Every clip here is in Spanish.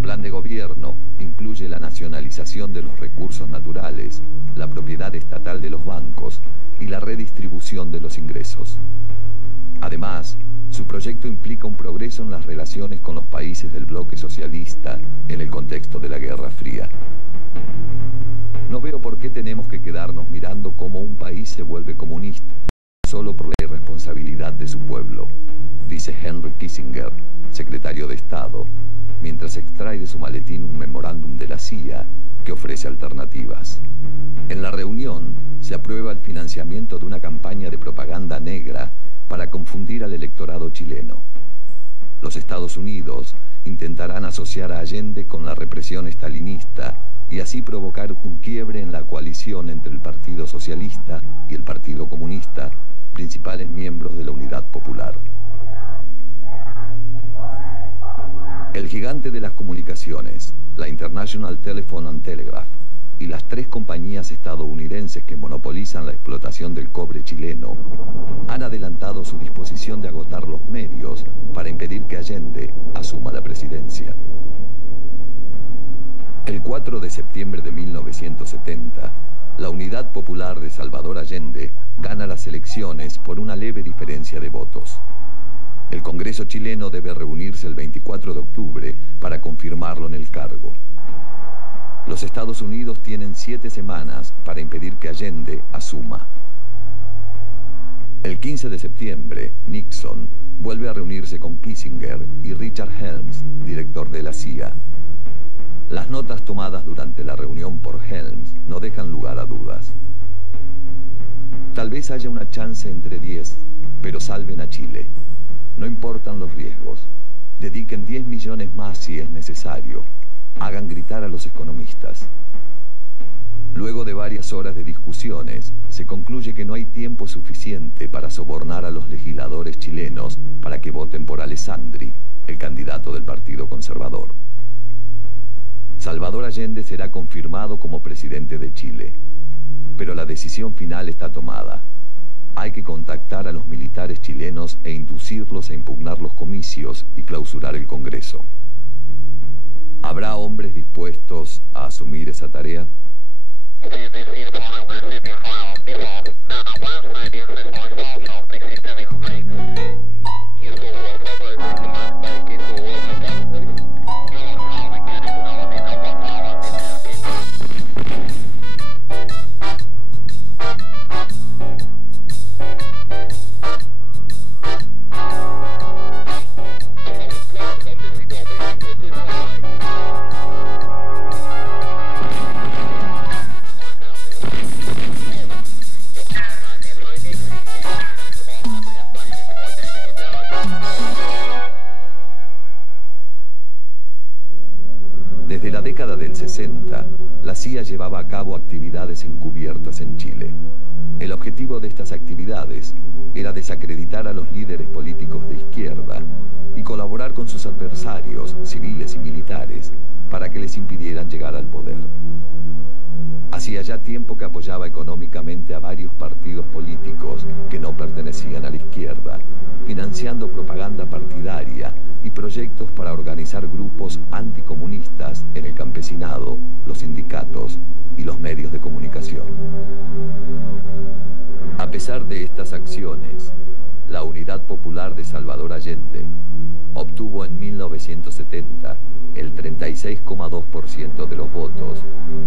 Su plan de gobierno incluye la nacionalización de los recursos naturales, la propiedad estatal de los bancos y la redistribución de los ingresos. Además, su proyecto implica un progreso en las relaciones con los países del bloque socialista en el contexto de la Guerra Fría. No veo por qué tenemos que quedarnos mirando cómo un país se vuelve comunista solo por la irresponsabilidad de su pueblo, dice Henry Kissinger, secretario de Estado, mientras extrae de su maletín un memorándum de la CIA que ofrece alternativas. En la reunión se aprueba el financiamiento de una campaña de propaganda negra para confundir al electorado chileno. Los Estados Unidos intentarán asociar a Allende con la represión estalinista y así provocar un quiebre en la coalición entre el Partido Socialista y el Partido Comunista, principales miembros de la Unidad Popular. El gigante de las comunicaciones, la International Telephone and Telegraph, y las 3 compañías estadounidenses que monopolizan la explotación del cobre chileno, han adelantado su disposición de agotar los medios para impedir que Allende asuma la presidencia. El 4 de septiembre de 1970, la Unidad Popular de Salvador Allende gana las elecciones por una leve diferencia de votos. El Congreso chileno debe reunirse el 24 de octubre para confirmarlo en el cargo. Los Estados Unidos tienen 7 semanas para impedir que Allende asuma. El 15 de septiembre, Nixon vuelve a reunirse con Kissinger y Richard Helms, director de la CIA. Las notas tomadas durante la reunión por Helms no dejan lugar a dudas. Tal vez haya una chance entre 10, pero salven a Chile. No importan los riesgos. Dediquen 10 millones más si es necesario. Hagan gritar a los economistas. Luego de varias horas de discusiones, se concluye que no hay tiempo suficiente para sobornar a los legisladores chilenos para que voten por Alessandri, el candidato del Partido Conservador. Salvador Allende será confirmado como presidente de Chile, pero la decisión final está tomada. Hay que contactar a los militares chilenos e inducirlos a impugnar los comicios y clausurar el Congreso. ¿Habrá hombres dispuestos a asumir esa tarea? Desde la década del 60, la CIA llevaba a cabo actividades encubiertas en Chile. El objetivo de estas actividades era desacreditar a los líderes políticos de izquierda y colaborar con sus adversarios, civiles y militares, para que les impidieran llegar al poder. Hacía ya tiempo que apoyaba económicamente a varios partidos políticos que no pertenecían a la izquierda, financiando propaganda partidaria y proyectos para organizar grupos anticomunistas en el campesinado, los sindicatos y los medios de comunicación. A pesar de estas acciones, la Unidad Popular de Salvador Allende obtuvo en 1970 el 36,2% de los votos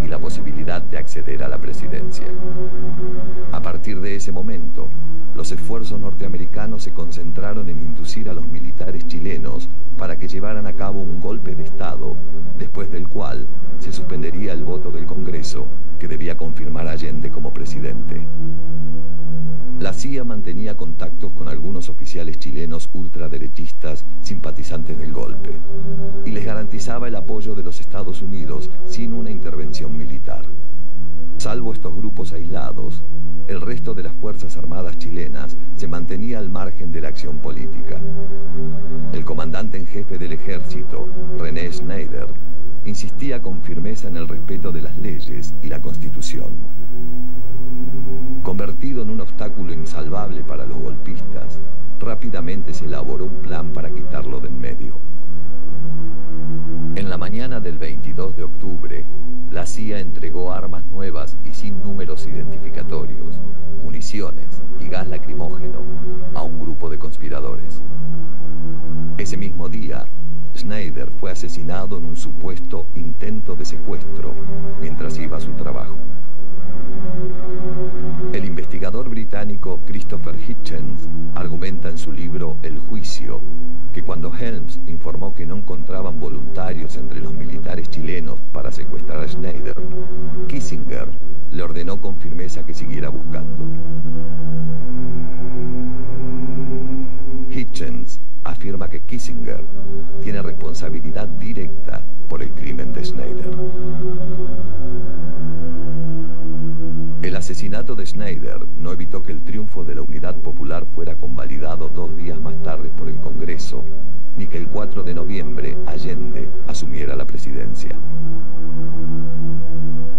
y la posibilidad de acceder a la presidencia. A partir de ese momento, los esfuerzos norteamericanos se concentraron en inducir a los militares chilenos para que llevaran a cabo un golpe de Estado, después del cual se suspendería el voto del Congreso, que debía confirmar a Allende como presidente. La CIA mantenía contactos con algunos oficiales chilenos ultraderechistas simpatizantes del golpe y les garantizaba el apoyo de los Estados Unidos sin una intervención militar. Salvo estos grupos aislados, el resto de las Fuerzas Armadas chilenas se mantenía al margen de la acción política. El comandante en jefe del ejército, René Schneider, insistía con firmeza en el respeto de las leyes y la Constitución. Convertido en un obstáculo insalvable para los golpistas, rápidamente se elaboró un plan para quitarlo de en medio. En la mañana mañana del 22 de octubre, la CIA entregó armas nuevas y sin números identificatorios, municiones y gas lacrimógeno a un grupo de conspiradores. Ese mismo día, Schneider fue asesinado en un supuesto intento de secuestro mientras iba a su trabajo. El investigador británico Christopher Hitchens argumenta en su libro El juicio que cuando Helms informó que no encontraban voluntarios entre los militares chilenos para secuestrar a Schneider, Kissinger le ordenó con firmeza que siguiera buscando. Hitchens afirma que Kissinger tiene responsabilidad directa por el crimen de Schneider. El asesinato de Schneider no evitó que el triunfo de la Unidad Popular fuera convalidado 2 días más tarde por el Congreso, ni que el 4 de noviembre Allende asumiera la presidencia.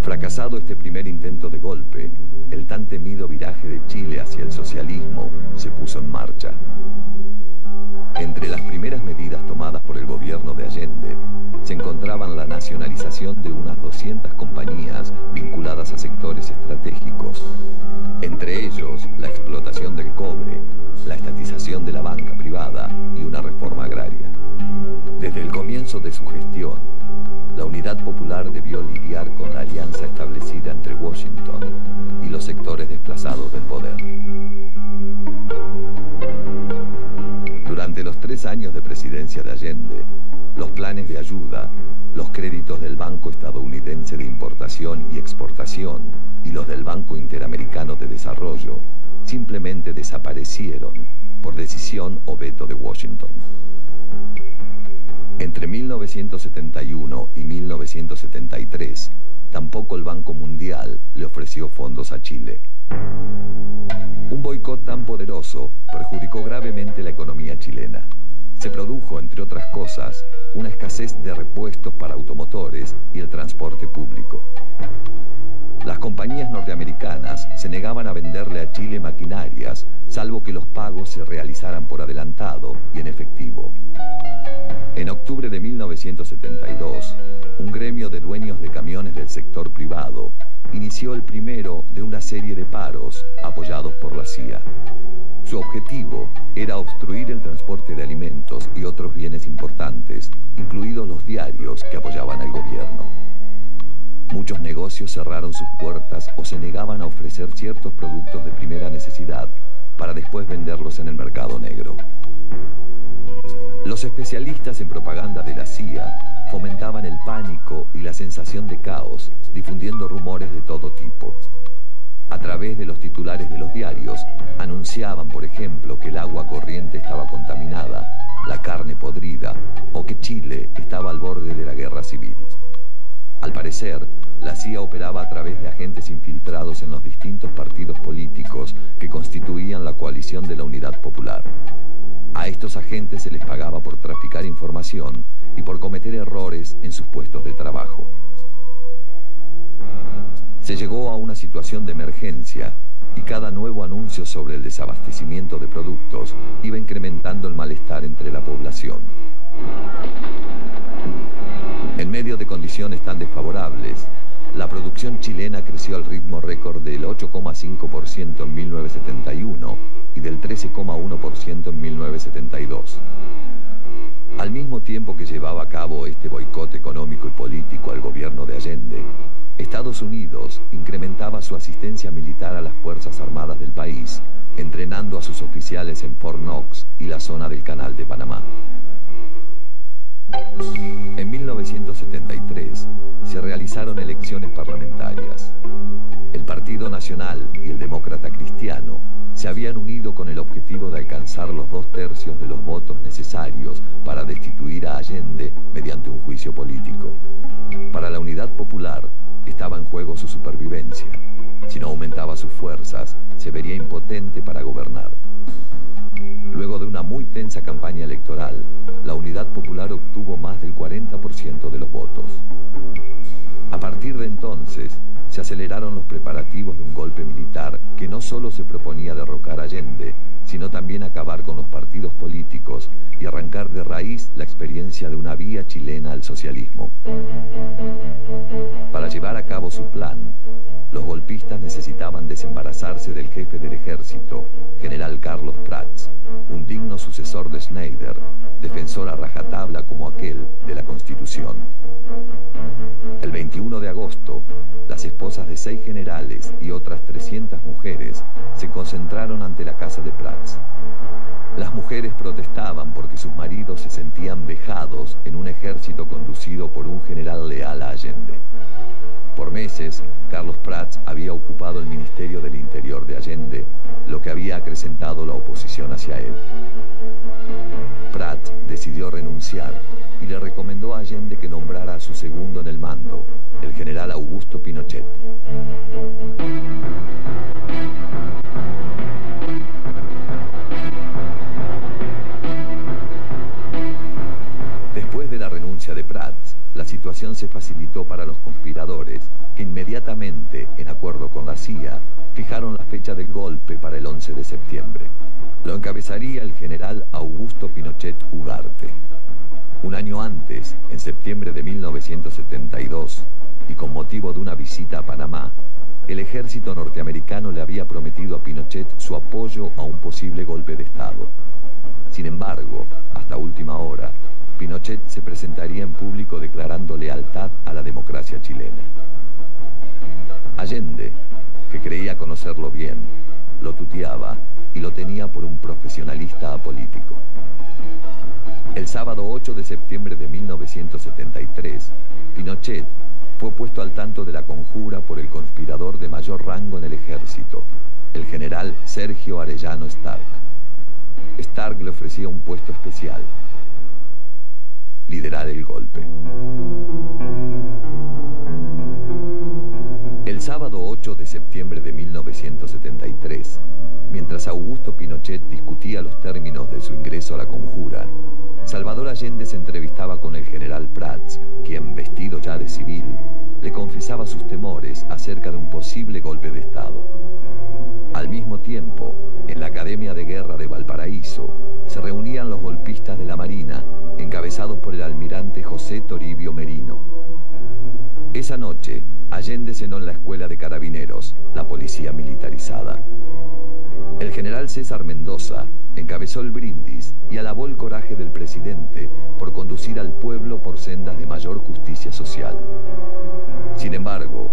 Fracasado este primer intento de golpe, el tan temido viraje de Chile hacia el socialismo se puso en marcha. Entre las primeras medidas tomadas por el gobierno de Allende se encontraban la nacionalización de unas 200 compañías vinculadas a sectores estratégicos, entre ellos la explotación del cobre, la estatización de la banca privada y una reforma agraria. Desde el comienzo de su gestión, la Unidad Popular debió lidiar con la alianza establecida entre Washington y los sectores desplazados del poder. Durante los 3 años de presidencia de Allende, los planes de ayuda, los créditos del Banco Estadounidense de Importación y Exportación y los del Banco Interamericano de Desarrollo simplemente desaparecieron por decisión o veto de Washington. Entre 1971 y 1973, tampoco el Banco Mundial le ofreció fondos a Chile. Un boicot tan poderoso perjudicó gravemente la economía chilena. Se produjo, entre otras cosas, una escasez de repuestos para automotores y el transporte público. Las compañías norteamericanas se negaban a venderle a Chile maquinarias, salvo que los pagos se realizaran por adelantado y en efectivo. En octubre de 1972, un gremio de dueños de camiones del sector privado inició el primero de una serie de paros apoyados por la CIA. Su objetivo era obstruir el transporte de alimentos y otros bienes importantes, incluidos los diarios que apoyaban al gobierno. Muchos negocios cerraron sus puertas o se negaban a ofrecer ciertos productos de primera necesidad para después venderlos en el mercado negro. Los especialistas en propaganda de la CIA fomentaban el pánico y la sensación de caos, difundiendo rumores de todo tipo. A través de los titulares de los diarios, anunciaban, por ejemplo, que el agua corriente estaba contaminada, la carne podrida o que Chile estaba al borde de la guerra civil. Al parecer, la CIA operaba a través de agentes infiltrados en los distintos partidos políticos que constituían la coalición de la Unidad Popular. A estos agentes se les pagaba por traficar información y por cometer errores en sus puestos de trabajo. Se llegó a una situación de emergencia y cada nuevo anuncio sobre el desabastecimiento de productos iba incrementando el malestar entre la población. En medio de condiciones tan desfavorables, la producción chilena creció al ritmo récord del 8,5% en 1971 y del 13,1% en 1972. Al mismo tiempo que llevaba a cabo este boicot económico y político al gobierno de Allende, Estados Unidos incrementaba su asistencia militar a las Fuerzas Armadas del país, entrenando a sus oficiales en Fort Knox y la zona del Canal de Panamá. En 1973 se realizaron elecciones parlamentarias. El Partido Nacional y el Demócrata Cristiano se habían unido con el objetivo de alcanzar los 2/3 de los votos necesarios para destituir a Allende mediante un juicio político. Para la Unidad Popular estaba en juego su supervivencia. Si no aumentaba sus fuerzas, se vería impotente para gobernar. Luego de una muy tensa campaña electoral, la Unidad Popular obtuvo más del 40% de los votos. A partir de entonces, se aceleraron los preparativos de un golpe militar que no solo se proponía derrocar a Allende, sino también acabar con los partidos políticos y arrancar de raíz la experiencia de una vía chilena al socialismo. Para llevar a cabo su plan, los golpistas necesitaban desembarazarse del jefe del ejército, general Carlos Prats, un digno sucesor de Schneider, defensor a rajatabla como aquel de la Constitución. El 21 de agosto, las esposas de 6 generales y otras 300 mujeres se concentraron ante la casa de Prats. Las mujeres protestaban porque sus maridos se sentían vejados en un ejército conducido por un general leal a Allende. Por meses, Carlos Prats había ocupado el Ministerio del Interior de Allende, lo que había acrecentado la oposición hacia él. Prats decidió renunciar y le recomendó a Allende que nombrara a su segundo en el mando, el general Augusto Pinochet. Después de la renuncia de Prats, la situación se facilitó para los conspiradores, que inmediatamente, en acuerdo con la CIA, fijaron la fecha del golpe para el 11 de septiembre. Lo encabezaría el general Augusto Pinochet Ugarte. Un año antes, en septiembre de 1972, y con motivo de una visita a Panamá, el ejército norteamericano le había prometido a Pinochet su apoyo a un posible golpe de Estado. Sin embargo, hasta última hora, Pinochet se presentaría en público declarando lealtad a la democracia chilena. Allende, que creía conocerlo bien, lo tuteaba y lo tenía por un profesionalista apolítico. El sábado 8 de septiembre de 1973, Pinochet fue puesto al tanto de la conjura por el conspirador de mayor rango en el ejército, el general Sergio Arellano Stark. Stark le ofrecía un puesto especial: liderar el golpe. El sábado 8 de septiembre de 1973, mientras Augusto Pinochet discutía los términos de su ingreso a la conjura, Salvador Allende se entrevistaba con el general Prats, quien, vestido ya de civil, le confesaba sus temores acerca de un posible golpe de Estado. Al mismo tiempo, en la Academia de Guerra de Valparaíso, se reunían los golpistas de la Marina, encabezados por el almirante José Toribio Merino. Esa noche, Allende cenó en la Escuela de Carabineros, la policía militarizada. El general César Mendoza encabezó el brindis y alabó el coraje del presidente por conducir al pueblo por sendas de mayor justicia social. Sin embargo,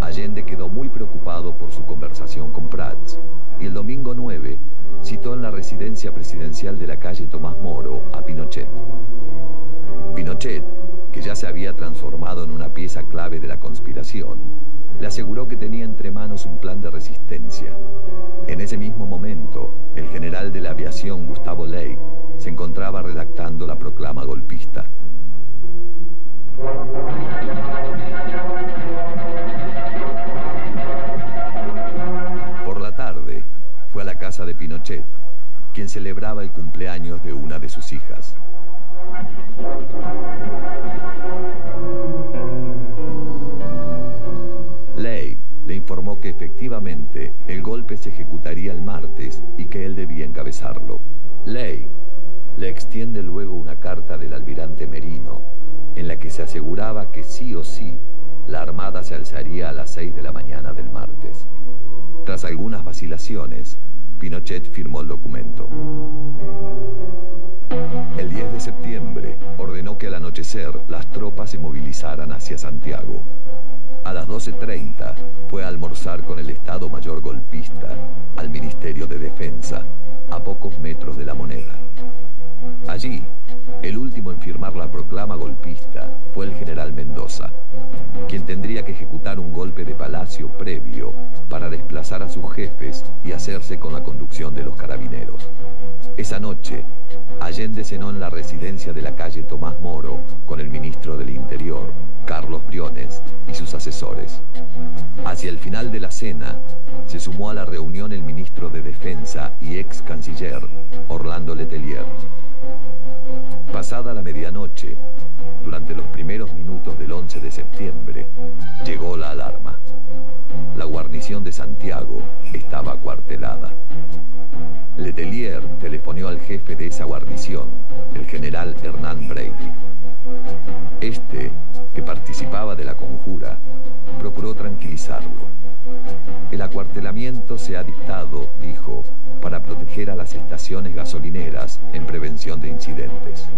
Allende quedó muy preocupado por su conversación con Prats y el domingo 9 citó en la residencia presidencial de la calle Tomás Moro a Pinochet. Pinochet, que ya se había transformado en una pieza clave de la conspiración, le aseguró que tenía entre manos un plan de resistencia. En ese mismo momento, el general de la aviación Gustavo Ley se encontraba redactando la proclama golpista. Por la tarde, fue a la casa de Pinochet, quien celebraba el cumpleaños de una de sus hijas. Ley le informó que efectivamente el golpe se ejecutaría el martes y que él debía encabezarlo. Ley le extiende luego una carta del almirante Merino en la que se aseguraba que sí o sí la Armada se alzaría a las 6 de la mañana del martes. Tras algunas vacilaciones, Pinochet firmó el documento. El 10 de septiembre ordenó que al anochecer las tropas se movilizaran hacia Santiago. A las 12:30 fue a almorzar con el Estado Mayor golpista al Ministerio de Defensa, a pocos metros de La Moneda. Allí, el último en firmar la proclama golpista fue el general Mendoza, quien tendría que ejecutar un golpe de palacio previo para desplazar a sus jefes y hacerse con la conducción de los carabineros. Esa noche, Allende cenó en la residencia de la calle Tomás Moro con el ministro del Interior, Carlos Briones, y sus asesores. Hacia el final de la cena, se sumó a la reunión el ministro de Defensa y ex canciller, Orlando Letelier. Pasada la medianoche, durante los primeros minutos del 11 de septiembre, llegó la alarma. La guarnición de Santiago estaba acuartelada. Letelier telefonó al jefe de esa guarnición, el general Hernán Brady. Este, que participaba de la conjura, procuró tranquilizarlo. El acuartelamiento se ha dictado, dijo, para proteger a las estaciones gasolineras en prevención de incidentes.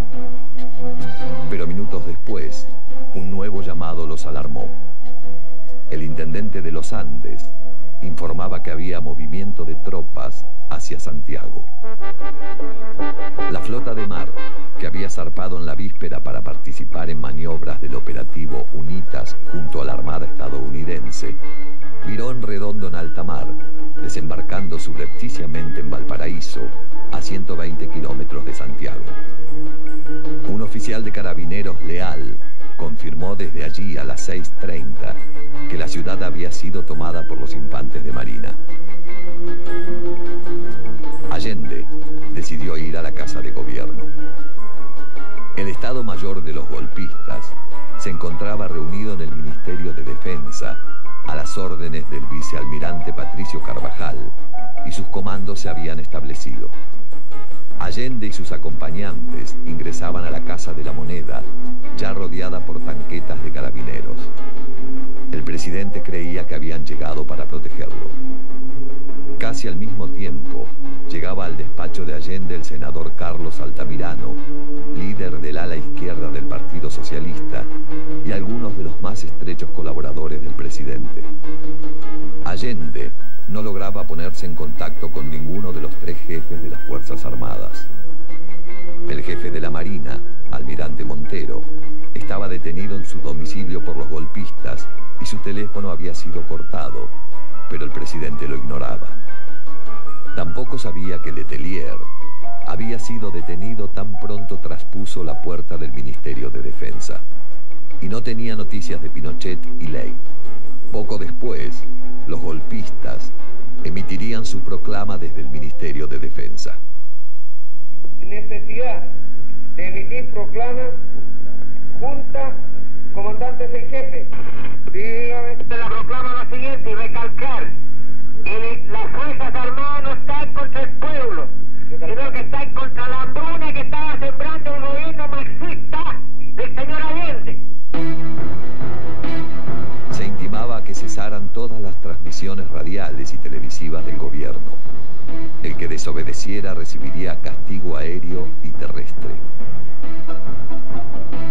Pero minutos después, un nuevo llamado los alarmó. El intendente de los Andes informaba que había movimiento de tropas hacia Santiago. La flota de mar, que había zarpado en la víspera para participar en maniobras del operativo UNITAS junto a la Armada estadounidense, viró en redondo en alta mar, desembarcando subrepticiamente en Valparaíso, a 120 kilómetros de Santiago. Un oficial de carabineros leal confirmó desde allí a las 6:30 que la ciudad había sido tomada por los infantes de marina. Allende decidió ir a la Casa de Gobierno. El Estado Mayor de los golpistas se encontraba reunido en el Ministerio de Defensa a las órdenes del vicealmirante Patricio Carvajal, y sus comandos se habían establecido. Allende y sus acompañantes ingresaban a la Casa de la Moneda, ya rodeada por tanquetas de carabineros. El presidente creía que habían llegado para protegerlo. Casi al mismo tiempo, llegaba al despacho de Allende el senador Carlos Altamirano, líder del ala izquierda del Partido Socialista, y algunos de los más estrechos colaboradores del presidente. Allende no lograba ponerse en contacto con ninguno de los tres jefes de las Fuerzas Armadas. El jefe de la Marina, almirante Montero, estaba detenido en su domicilio por los golpistas y su teléfono había sido cortado, pero el presidente lo ignoraba. Tampoco sabía que Letelier había sido detenido tan pronto traspuso la puerta del Ministerio de Defensa, y no tenía noticias de Pinochet y Ley. Poco después, los golpistas emitirían su proclama desde el Ministerio de Defensa. Necesidad de emitir proclama, junta, comandantes en jefe. Dígame. La proclama lo siguiente y recalcar que las Fuerzas Armadas no están contra el pueblo, sino que están contra la hambruna que estaba sembrando el gobierno marxista del señor Allende. Se intimaba que cesaran todas las transmisiones radiales y televisivas del gobierno. El que desobedeciera recibiría castigo aéreo y terrestre.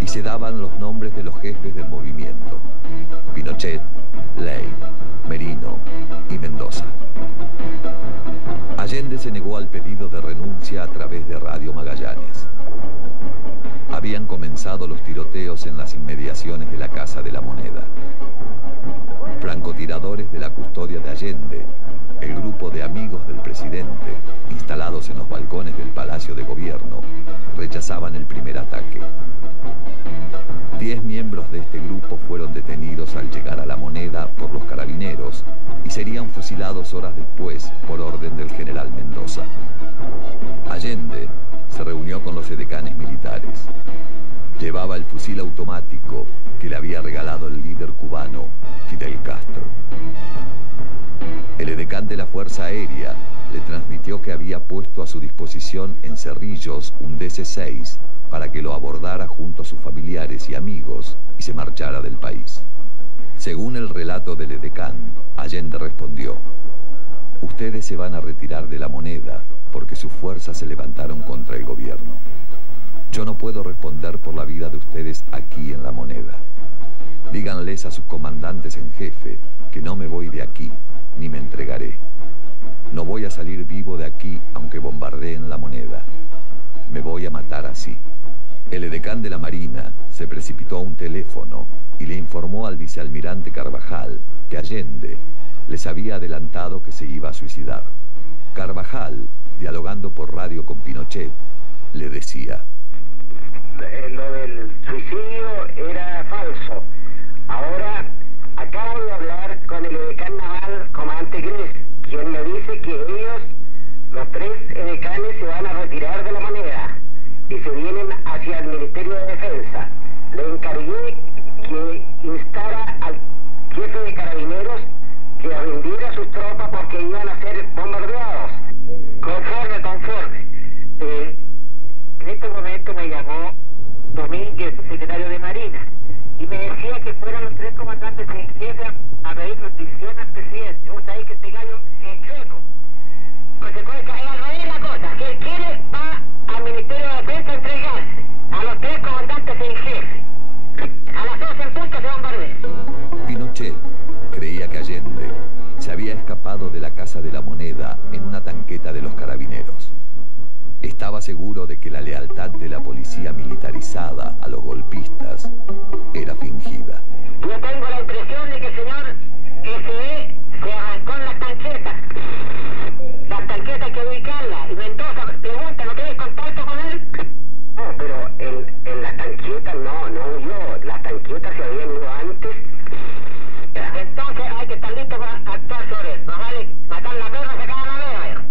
Y se daban los nombres de los jefes del movimiento: Pinochet, Ley, Merino y Mendoza. Allende se negó al pedido de renuncia a través de Radio Magallanes. Habían comenzado los tiroteos en las inmediaciones de la Casa de la Moneda. Francotiradores de la custodia de Allende, el grupo de amigos del presidente, instalados en los balcones del Palacio de Gobierno, rechazaban el primer ataque. 10 miembros de este grupo fueron detenidos al llegar a la Moneda por los carabineros y serían fusilados horas después por orden del general Mendoza. Allende se reunió con los edecanes militares. Llevaba el fusil automático que le había regalado el líder cubano Fidel Castro. El edecán de la Fuerza Aérea le transmitió que había puesto a su disposición en Cerrillos un DC-6 para que lo abordara junto a sus familiares y amigos y se marchara del país. Según el relato del edecán, Allende respondió: ustedes se van a retirar de la Moneda porque sus fuerzas se levantaron contra el gobierno. Yo no puedo responder por la vida de ustedes aquí en la Moneda. Díganles a sus comandantes en jefe que no me voy de aquí ni me entregaré. No voy a salir vivo de aquí aunque bombardeen la Moneda. Me voy a matar así. El edecán de la Marina se precipitó a un teléfono y le informó al vicealmirante Carvajal que Allende les había adelantado que se iba a suicidar. Carvajal, dialogando por radio con Pinochet, le decía: lo del suicidio era falso. Ahora acabo de hablar con el edecán naval, comandante Gres, quien me dice que ellos, los 3 edecanes, se van a retirar de la Moneda y se vienen hacia el Ministerio de Defensa. decía que fueran los 3 comandantes en jefe a pedir notición al presidente. Vos sabés que este gallo es chueco. Consecuencia, ahí es la cosa, si él quiere, va al Ministerio de Defensa a entregarse a los 3 comandantes en jefe. A las 12 en punto se bombardea. Pinochet creía que Allende se había escapado de la Casa de la Moneda en una tanqueta de los carabineros. Estaba seguro de que la lealtad de la policía militarizada a los golpistas era fingida. Yo tengo la impresión de que el señor S.E. se arrancó en las tanquetas. Las tanquetas hay que ubicarlas. Y Mendoza pregunta, ¿no tienes contacto con él? No, pero en las tanquetas no huyó. Las tanquetas se habían ido antes. Entonces hay que estar listo para actuar sobre él. Nos vale matar la perra y sacar la vea.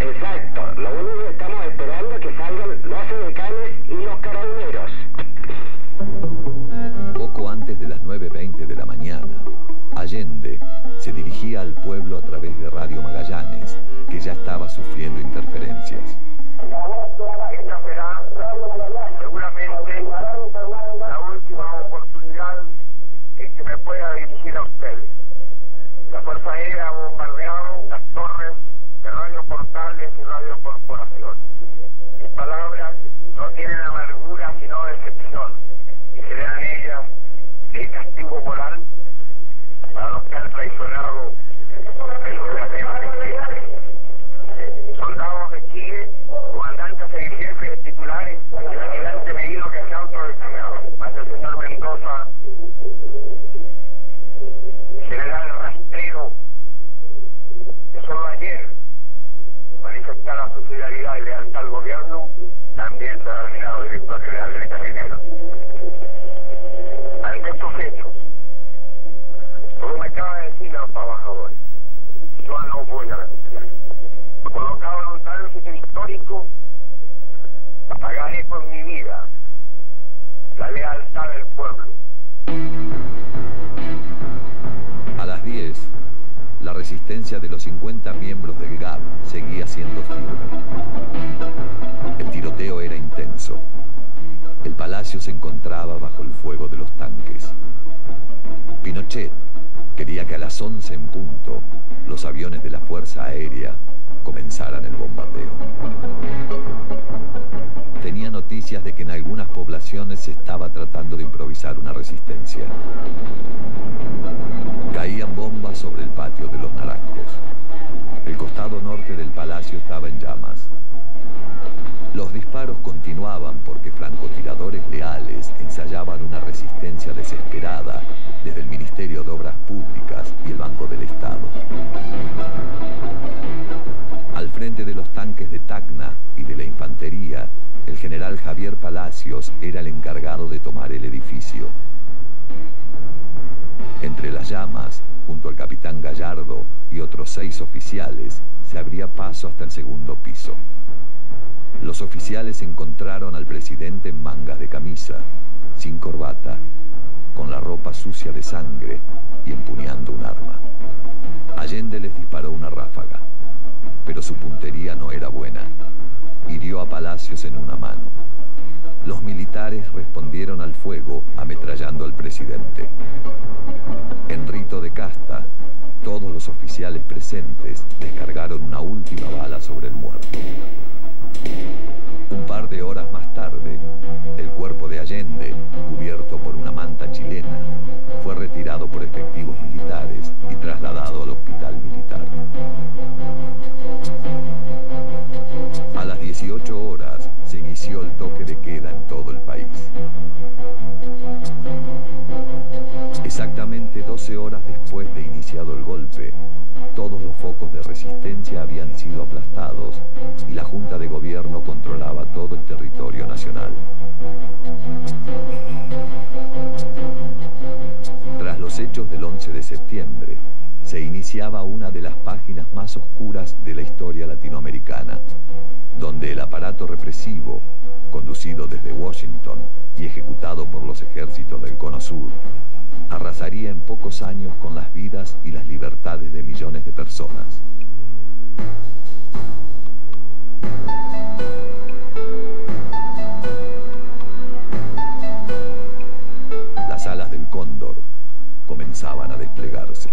Exacto. Lo único que estamos esperando es que salgan los edecanes y los carabineros. Poco antes de las 9:20 de la mañana, Allende se dirigía al pueblo a través de Radio Magallanes, que ya estaba sufriendo interferencias. Esta será seguramente la última oportunidad en que me pueda dirigir a ustedes. La Fuerza Aérea ha bombardeado las torres de Radio Portales y Radio Corporación. Mis palabras no tienen amargura sino decepción, y serán ellas el castigo moral para los que han traicionado el juramento de Chile. Soldados de Chile, comandantes en jefe, titulares, el almirante Merino que se ha autodesignado, más el señor Mendoza, general Rastrero, que solo ayer manifestara su fidelidad y lealtad al gobierno, también se ha denominado director general de Carabineros. Ante estos hechos, como me acaba de decir los trabajadores, yo no voy a renunciar. Colocado en un tránsito histórico, pagaré con mi vida la lealtad del pueblo. A las 10, la resistencia de los 50 miembros del GAP seguía siendo firme. El tiroteo era intenso. El palacio se encontraba bajo el fuego de los tanques. Pinochet quería que a las 11 en punto los aviones de la Fuerza Aérea comenzaran el bombardeo. Tenía noticias de que en algunas poblaciones se estaba tratando de improvisar una resistencia. Caían bombas sobre el patio de los Naranjos. El costado norte del palacio estaba en llamas. Los disparos continuaban porque francotiradores leales ensayaban una resistencia desesperada desde el Ministerio de Obras Públicas y el Banco del Estado. Al frente de los tanques de Tacna y de la infantería, el general Javier Palacios era el encargado de tomar el edificio. Entre las llamas, junto al capitán Gallardo y otros 6 oficiales, se abría paso hasta el segundo piso. Los oficiales encontraron al presidente en mangas de camisa, sin corbata, con la ropa sucia de sangre y empuñando un arma. Allende les disparó una ráfaga, pero su puntería no era buena. Hirió a Palacios en una mano. Los militares respondieron al fuego ametrallando al presidente. En rito de casta, todos los oficiales presentes descargaron una última bala sobre el muerto. Un par de horas más tarde, el cuerpo de Allende, cubierto por una manta chilena, fue retirado por efectivos militares y trasladado al hospital militar. A las 18 horas se inició el toque de queda en todo el país. Exactamente 12 horas después de iniciado el golpe, todos los focos de resistencia habían sido aplastados y la Junta de Gobierno controlaba todo el territorio nacional. Tras los hechos del 11 de septiembre, se iniciaba una de las páginas más oscuras de la historia latinoamericana, donde el aparato represivo, conducido desde Washington y ejecutado por los ejércitos del Cono Sur, arrasaría en pocos años con las vidas y las libertades de millones de personas. Las alas del Cóndor comenzaban a desplegarse.